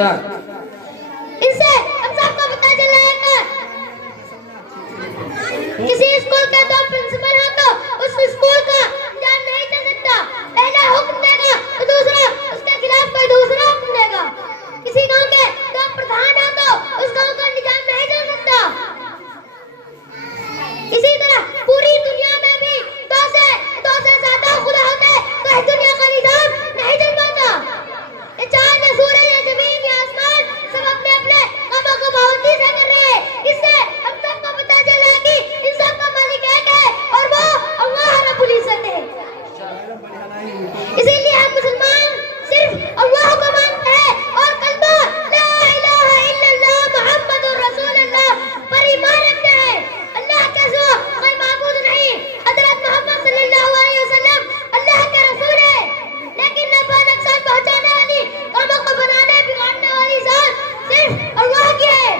अच्छा। इससे हम सबको पता चल रहा है किसी स्कूल के दो प्रिंसिपल हैं तो उस स्कूल का निजाम नहीं चल सकता। पहला हुक्म देगा तो दूसरा उसके खिलाफ कोई दूसरा हुक्म देगा। किसी गांव के दो प्रधान हैं तो उस गांव का निजाम नहीं चल सकता। इसी तरह पूरी दुनिया में भी दो से ज्यादा खुदा होते तो इस दुनिया का निजाम नहीं चल पाता। ये चांद या सूरज या जमीन या आसमान सब अपने अपने कामों को पाबंदी से कर रहे हैं। इससे हम सबको पता चल रहा है कि इन सब का मालिक एक है और वो अल्लाह रब्बुल इज्जत है। इसीलिए हम मुसलमान सिर्फ अल्लाह को मानते हैं और कलमा ला इलाहा इल्लल्लाह मुहम्मदुर रसूलुल्लाह पर ईमान रखते हैं। अल्लाह के सिवा कोई माबूद नहीं। हज़रत मोहम्मद सल्लल्लाहु अलैहि वसल्लम अल्लाह के रसूल हैं। लेकिन नफा नुकसान पहुंचाने वाली कामों को बनाने बिगाड़ने वाली जात सिर्फ अल्लाह की है।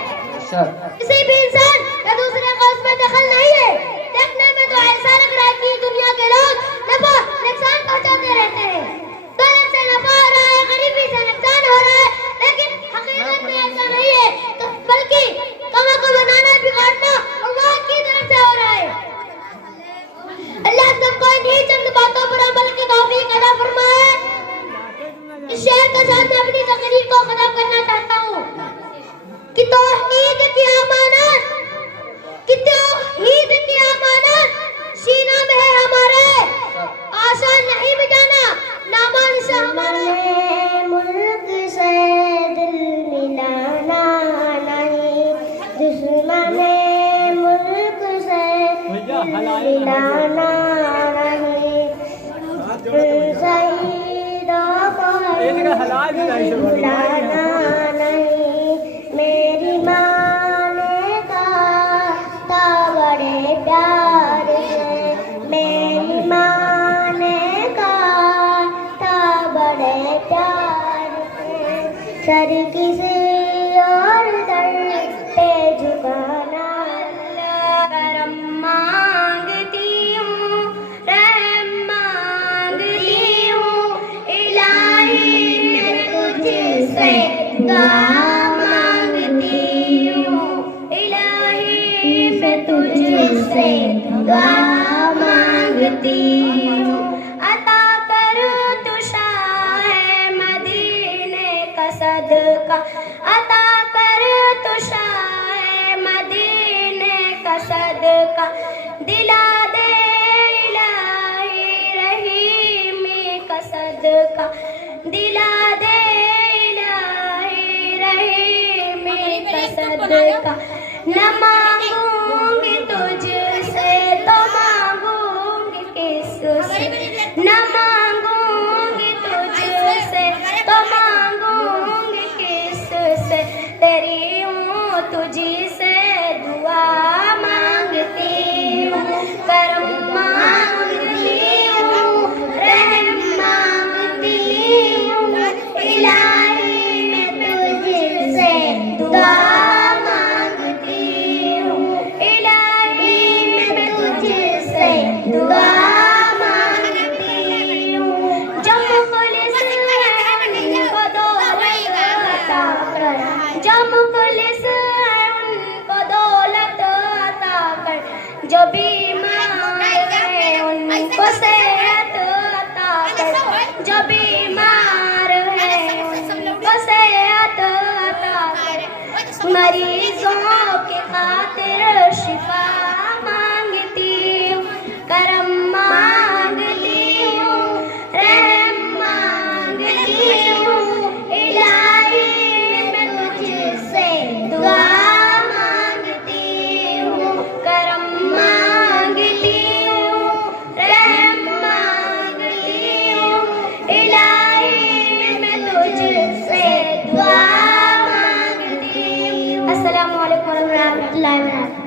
किसी भी इंसान या दूसरे का उसमें दखल नहीं है। देखने में तो ऐसा लग रहा है कि दुनिया के लोग नफा नुकसान पहुंचाते रहते हैं। दौलत से नफा हो रहा है, गरीबी से नुकसान हो रहा है, लेकिन हकीकत में ऐसा नहीं है तो बल्कि कामों को बनाना बिगाड़ना अल्लाह की तरफ से हो रहा है। अल्लाह सबको इन्हीं चंद बातों पर अमल की तौफीक अता फरमाए। इस शेर के साथ मैं अपनी तकरीर को खत्म करना चाहता हूँ कि तौहीद की अमानत सीना में है हमारे, आसान नहीं मिटाना नामान से हमारे। मुल्क से दिल मिलाना नहीं, दुश्मन मुल्क से दिल मिलाना नहीं, शहीदों को भुलाना नहीं। मेरी माँ ने कहा था बड़े प्यार से, मेरी माँ ने कहा था बड़े प्यार से, सर किसी और दर पे झुकाना। करम मांगती हूँ, रहम मांगती हूँ, इलाही मैं तुझसे दुआ मांगती हूँ, इलाही मैं तुझसे दुआ मांगती हूँ। अता कर तू शाह मदीने का सदका, अता कर तू शाह मदीने का सदका, दिला दे इलाही रहीमी का सदका, दिला दे इलाही रहीमी का सदका। न मांगूंगी तुझसे तो मांगूंगी किससे, न मांगूंगी तुझसे तो मांगूंगी किससे, तेरी हूँ तुझी से दुआ मांगती हूँ। करम मांगती हूँ, रहम मांगती हूँ, इलाही मैं तुझसे दुआ मांगती हूँ, इलाही मैं तुझसे दुआ मांगती हूँ। जो मुखलिस है उनको दौलत अता कर, जो मुखलिस है उनको दौलत अता कर, जो बीमार है उनको सेहत अता कर, जो बीमार है उनको सेहत अता कर। मरीजों की खातिर शिफा मांगती हूँ, करम मांगती हूँ, रहम मांगती हूँ, इलाही मैं तुझसे दुआ मांगती हूँ। करम मांगती हूँ, रहम मांगती हूँ, इलाही मैं तुझसे दुआ मांगती हूँ। अस्सलामु अलैकुम व रहमतुल्लाहि व बरकातहू।